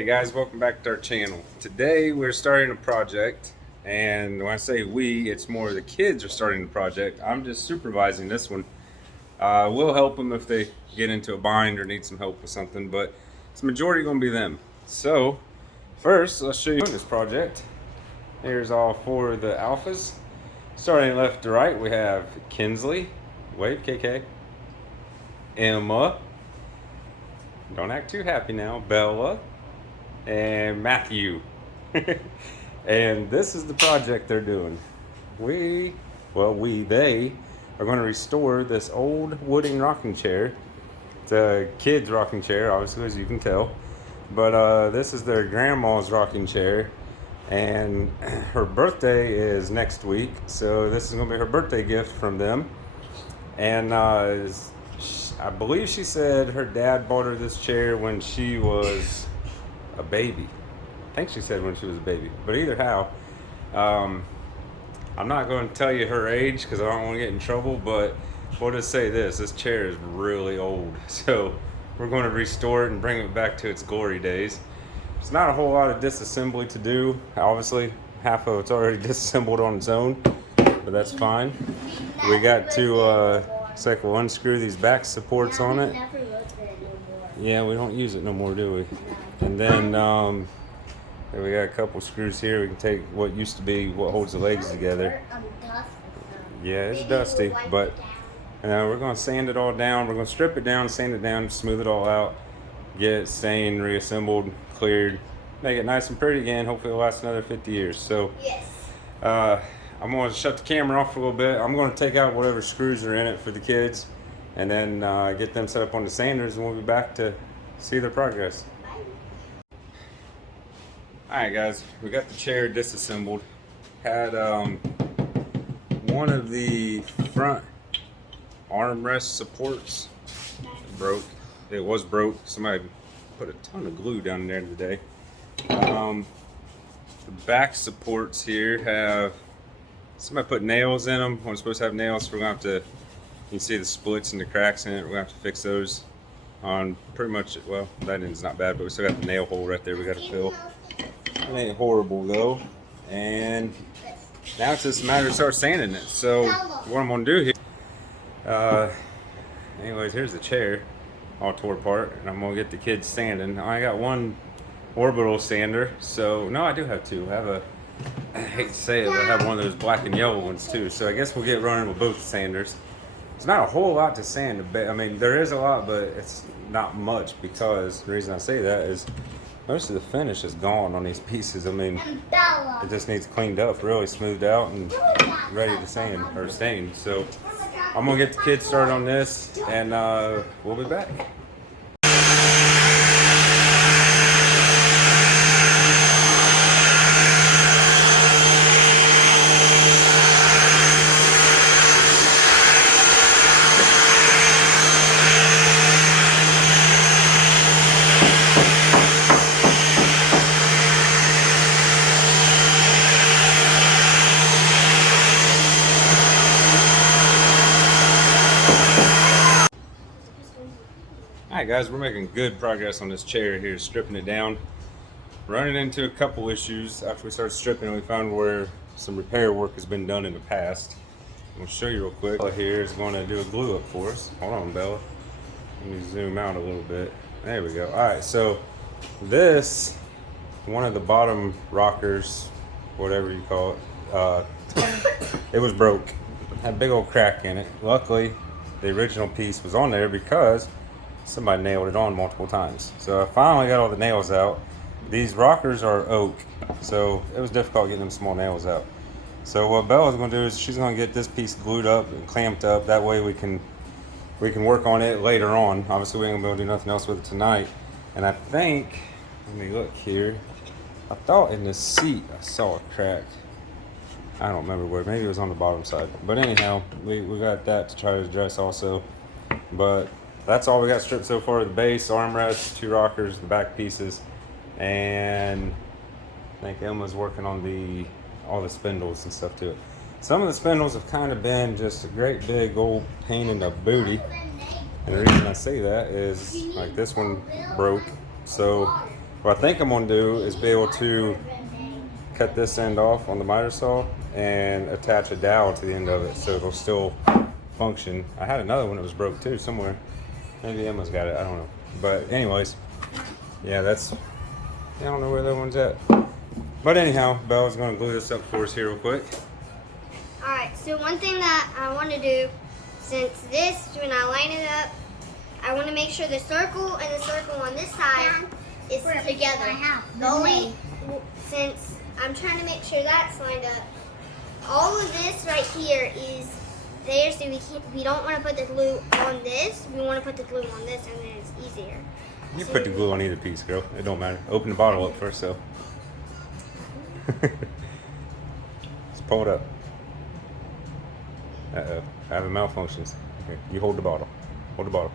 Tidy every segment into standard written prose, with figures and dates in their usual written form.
Hey guys, welcome back to our channel. Today we're starting a project, and when I say we, it's more the kids are starting the project. I'm just supervising this one. We'll help them if they get into a bind or need some help with something, but it's majority going to be them. So first, let's show you this project. Here's all four of the alphas. Starting left to right, we have Kinsley, wave KK, Emma, don't act too happy now, Bella, and Matthew. And this is the project they're doing. They are going to restore this old wooden rocking chair. It's a kid's rocking chair, obviously, as you can tell. But this is their grandma's rocking chair, and her birthday is next week, so this is going to be her birthday gift from them. And I believe she said her dad bought her this chair when she was a baby. I think she said when she was a baby. But either how, I'm not going to tell you her age because I don't want to get in trouble, but we'll just say this chair is really old. So we're going to restore it and bring it back to its glory days. There's not a whole lot of disassembly to do. Obviously, half of it's already disassembled on its own, but that's fine. We got to, so we'll unscrew these back supports on it. Yeah, we don't use it no more, do we? And then we got a couple screws here. We can take what used to be what holds the legs together. Yeah, it's dusty, but we're going to sand it all down. We're going to strip it down, sand it down, smooth it all out, get it stained, reassembled, cleared, make it nice and pretty again. Hopefully it'll last another 50 years. So I'm going to shut the camera off for a little bit. I'm going to take out whatever screws are in it for the kids, and then get them set up on the sanders, and we'll be back to see their progress. Alright guys, we got the chair disassembled. Had one of the front armrest supports broke. It was broke. Somebody put a ton of glue down there today. The back supports here have, somebody put nails in them. We're supposed to have nails, so we're going to have to, you can see the splits and the cracks in it. We're going to have to fix those on pretty much, well, that end's not bad, but we still got the nail hole right there we got to fill. It ain't horrible though. And now it's just a matter to start sanding it. So what I'm going to do here, anyways, here's the chair all tore apart, and I'm going to get the kids sanding. I got one orbital sander, so no, I do have two. I hate to say it, but I have one of those black and yellow ones too. So I guess we'll get running with both sanders. It's not a whole lot to sand. I mean, there is a lot, but it's not much, because the reason I say that is most of the finish is gone on these pieces. I mean, it just needs cleaned up, really smoothed out, and ready to sand or stain. So I'm gonna get the kids started on this, and we'll be back. Alright guys, we're making good progress on this chair here, stripping it down. Running into a couple issues. After we started stripping, we found where some repair work has been done in the past. I'm going to show you real quick. Bella here is going to do a glue up for us. Hold on, Bella. Let me zoom out a little bit. There we go. Alright, so this, one of the bottom rockers, whatever you call it, it was broke. Had a big old crack in it. Luckily, the original piece was on there because somebody nailed it on multiple times. So I finally got all the nails out. These rockers are oak, so it was difficult getting them small nails out. So what Bella's going to do is she's going to get this piece glued up and clamped up. That way we can work on it later on. Obviously we ain't going to be able to do nothing else with it tonight. And I think, let me look here. I thought in the seat I saw a crack. I don't remember where. Maybe it was on the bottom side. But anyhow, we got that to try to address also. But that's all we got stripped so far. The base, armrest, two rockers, the back pieces, and I think Emma's working on all the spindles and stuff to it. Some of the spindles have kind of been just a great big old pain in the booty. And the reason I say that is, like, this one broke. So What I think I'm gonna do is be able to cut this end off on the miter saw and attach a dowel to the end of it so it'll still function. I had another one that was broke too somewhere. Maybe Emma's got it, I don't know. But anyways, yeah, that's, I don't know where that one's at. But anyhow, Bella's gonna glue this up for us here real quick. Alright, so one thing that I want to do, since this, when I line it up, I want to make sure the circle and the circle on this side is together. Only since I'm trying to make sure that's lined up, all of this right here is there, so we don't want to put the glue on this. We want to put the glue on this, and then it's easier. You put the glue on either piece, girl. It don't matter. Open the bottle up first, though. Let's pull it up. Uh-oh. I have a malfunctions. Here, you hold the bottle. Hold the bottle.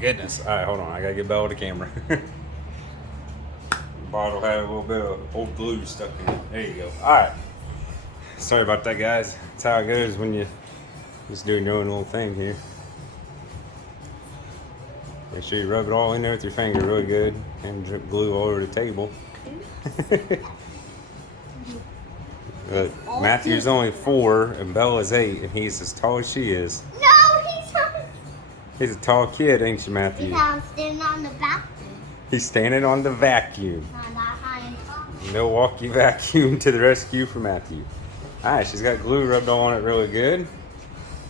Goodness. All right, hold on. I gotta get Bella the camera. The bottle had a little bit of old glue stuck in it. There you go. All right. Sorry about that, guys. That's how it goes when you just doing your own little thing here. Make sure you rub it all in there with your finger really good and drip glue all over the table. Matthew's only 4 and Bella's 8, and he's as tall as she is. No, he's not. He's a tall kid, ain't you, Matthew? I'm standing on the vacuum. He's standing on the vacuum. Not that high and tall. Milwaukee Vacuum to the rescue for Matthew. Alright, she's got glue rubbed on it really good.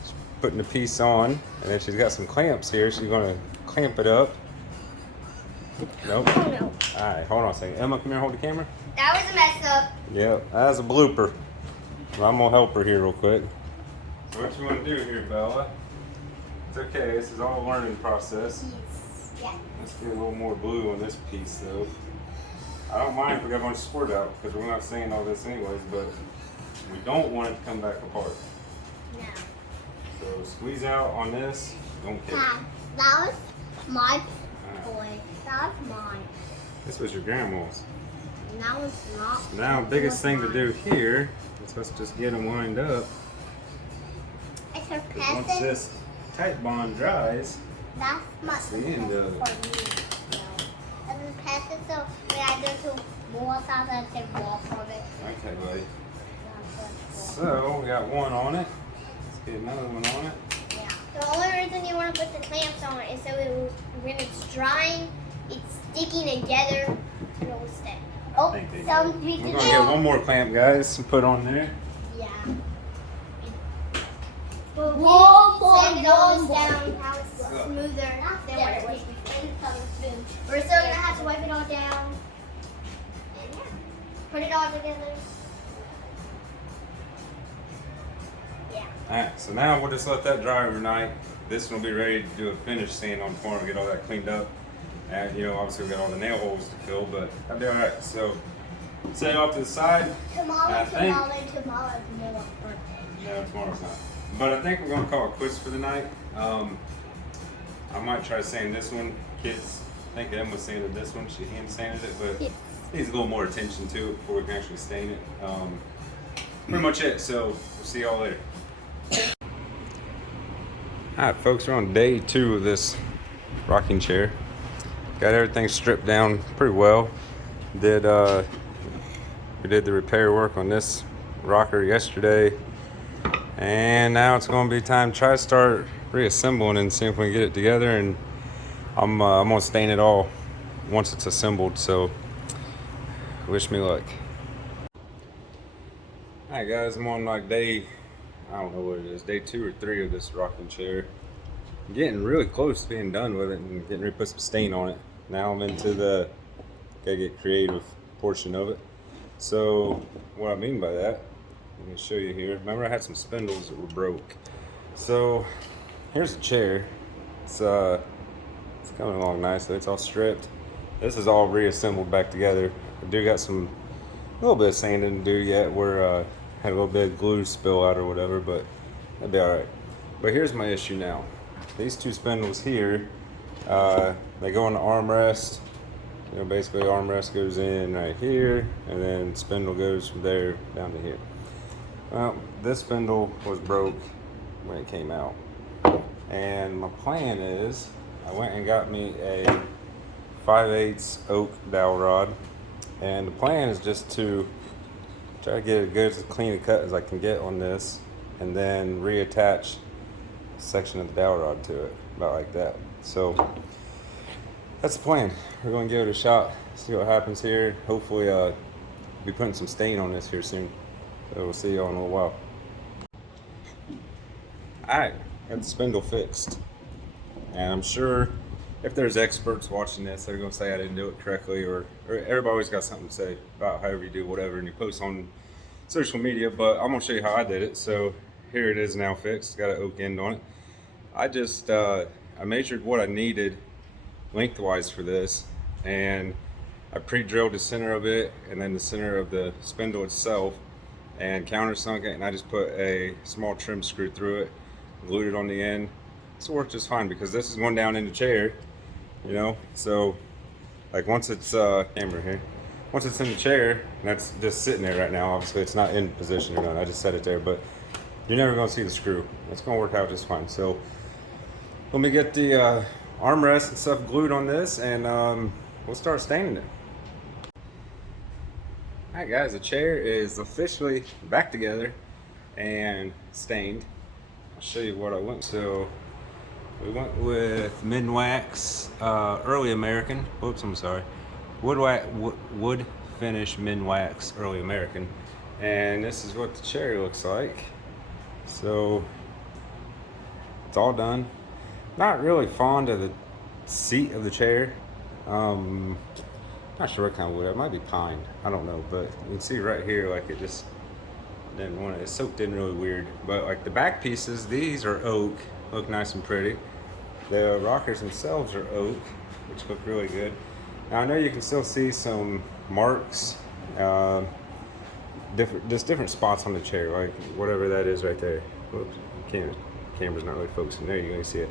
She's putting the piece on, and then she's got some clamps here. She's going to clamp it up. Nope. Oh no. Alright, hold on a second. Emma, come here, hold the camera. That was a mess up. Yep, that was a blooper. Well, I'm going to help her here real quick. So what you want to do here, Bella? It's okay, this is all a learning process. Yeah. Let's get a little more glue on this piece though. I don't mind if we got a bunch of squirt out because we're not saying all this anyways, but we don't want it to come back apart. No. So squeeze out on this, don't kill it. That was my toy. That was mine. This was your grandma's. And that was not. Now biggest thing to do here is let's just get them lined up. It's her Because once this tight bond dries, that's my the end of it. for me. So, and then pass it so when I go to more south and take walk from it. Okay, buddy. So we got one on it. Let's get another one on it. Yeah. The only reason you want to put the clamps on it is so it will, when it's drying, it's sticking together and it will stay. Oh, some we We're gonna get one more clamp, guys, and put on there. Yeah. One more down, how it's smoother than what it was before. We're still gonna have to wipe it all down. And yeah, put it all together. Yeah. Alright, so now we'll just let that dry overnight. This one will be ready to do a finish sand on form and get all that cleaned up. And you know, obviously we got all the nail holes to fill, but that'll be alright. So set it off to the side. Tomorrow's more birthday. No, tomorrow's not. But I think we're gonna call it quits for the night. I might try sanding this one. Kids, I think Emma sanded this one. She hand sanded it, but needs a little more attention to it before we can actually stain it. Pretty much it. So we'll see y'all later. Alright, folks, we're on day 2 of this rocking chair. Got everything stripped down pretty well. We did the repair work on this rocker yesterday, and now it's going to be time to try to start reassembling and see if we can get it together. And I'm gonna stain it all once it's assembled. So wish me luck. All right, guys, I'm on like day, I don't know what it is, day 2 or 3 of this rocking chair. I'm getting really close to being done with it and getting ready to put some stain on it. Now I'm into the gotta get creative portion of it. So what I mean by that, let me show you here. Remember I had some spindles that were broke. So here's the chair. It's coming along nicely. It's all stripped. This is all reassembled back together. I do got a little bit of sanding to do yet where had a little bit of glue spill out or whatever, but that'll be alright. But here's my issue now. These 2 spindles here, they go on the armrest. You know, basically armrest goes in right here, and then spindle goes from there down to here. Well, this spindle was broke when it came out. And my plan is, I went and got me a 5/8 oak dowel rod, and the plan is just to try to get it good, as clean a cut as I can get on this, and then reattach a section of the dowel rod to it, about like that. So that's the plan. We're going to give it a shot, see what happens here. Hopefully be putting some stain on this here soon. So we'll see y'all in a little while. Alright, got the spindle fixed. And I'm sure if there's experts watching this, they're going to say I didn't do it correctly, or everybody always got something to say about however you do whatever, and you post on social media, but I'm going to show you how I did it. So here it is now fixed, got an oak end on it. I just, I measured what I needed lengthwise for this, and I pre-drilled the center of it and then the center of the spindle itself and countersunk it, and I just put a small trim screw through it, glued it on the end. This worked just fine because this is going down in the chair, you know, so like once it's camera here, once it's in the chair, and that's just sitting there right now, obviously it's not in position or nothing, I just set it there, but you're never going to see the screw. It's going to work out just fine. So let me get the armrest and stuff glued on this, and we'll start staining it. Alright guys, the chair is officially back together and stained. I'll show you what I went. So we went with Minwax Early American. Oops, I'm sorry. Wood finish Minwax Early American, and this is what the chair looks like. So it's all done. Not really fond of the seat of the chair. Not sure what kind of wood. It might be pine. I don't know, but you can see right here, like it just didn't want it. It's soaked in really weird. But like the back pieces, these are oak, look nice and pretty. The rockers themselves are oak, which look really good. Now I know you can still see some marks, different spots on the chair, like whatever that is right there. Whoops, camera's not really focusing. There you go, you see it.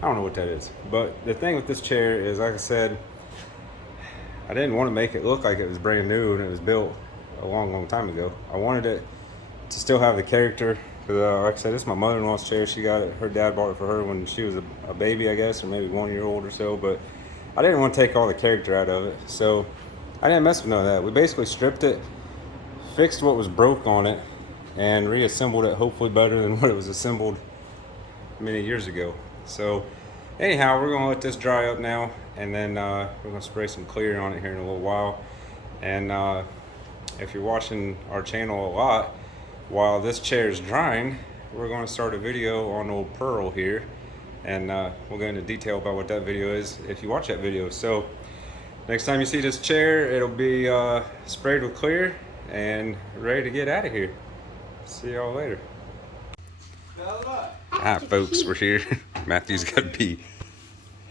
I don't know what that is. But the thing with this chair is, like I said, I didn't want to make it look like it was brand new and it was built a long time ago. I wanted it to still have the character. Because like I said, this is my mother-in-law's chair. She got it, her dad bought it for her when she was a baby, I guess, or maybe 1 year old or so. But I didn't want to take all the character out of it. So I didn't mess with none of that. We basically stripped it, fixed what was broke on it, and reassembled it hopefully better than what it was assembled many years ago. So anyhow, we're going to let this dry up now, and then we're going to spray some clear on it here in a little while. And if you're watching our channel a lot, while this chair is drying, we're going to start a video on old Pearl here, and we'll go into detail about what that video is if you watch that video. So next time you see this chair, it'll be sprayed with clear and ready to get out of here. See y'all later. Alright folks, we're here. Matthew's got to be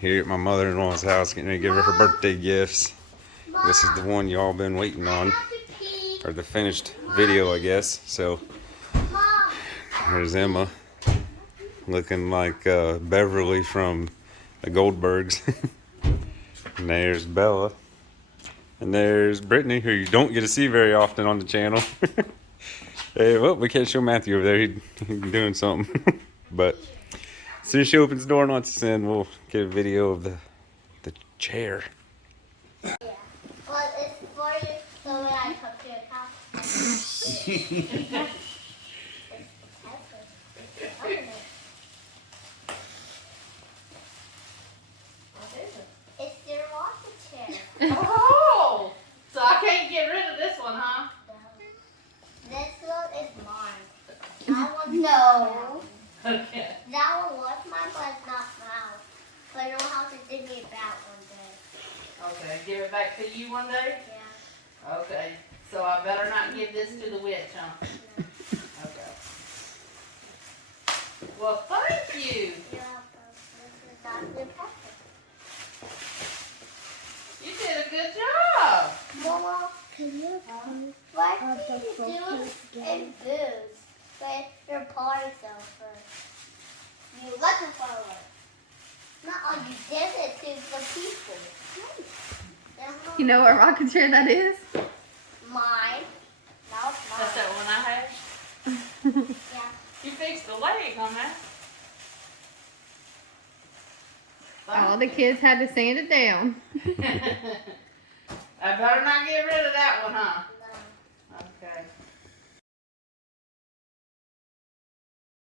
here at my mother-in-law's house getting ready to give her her birthday gifts. This is the one y'all been waiting on, or the finished video, I guess. So there's Emma looking like Beverly from the Goldbergs. And there's Bella, and there's Brittany, who you don't get to see very often on the channel. Hey, well, we can't show Matthew over there. He's doing something. But as soon as she opens the door and lets us in, we'll get a video of the chair. Yeah. Well, it's for you, so when I come to your house. It's your rocking chair. Oh! So I can't get rid of this one, huh? This one is mine. That one, no. Okay. That one was mine, but it's not mine. But I don't have to dig it back one day. Okay, give it back to you one day? Yeah. Okay. So I better not give this to the witch, huh? Okay. Well, thank you. Yeah, but this is not the perfect. You did a good job. Mama, why can't you do it in booze? But your party's over. You looking forward. Not all you did it to the people. You know what rocking chair that is? Mine. No, it's mine. That's that one I had. Yeah. You fixed the leg on that. All the kids had to sand it down. I better not get rid of that one, huh?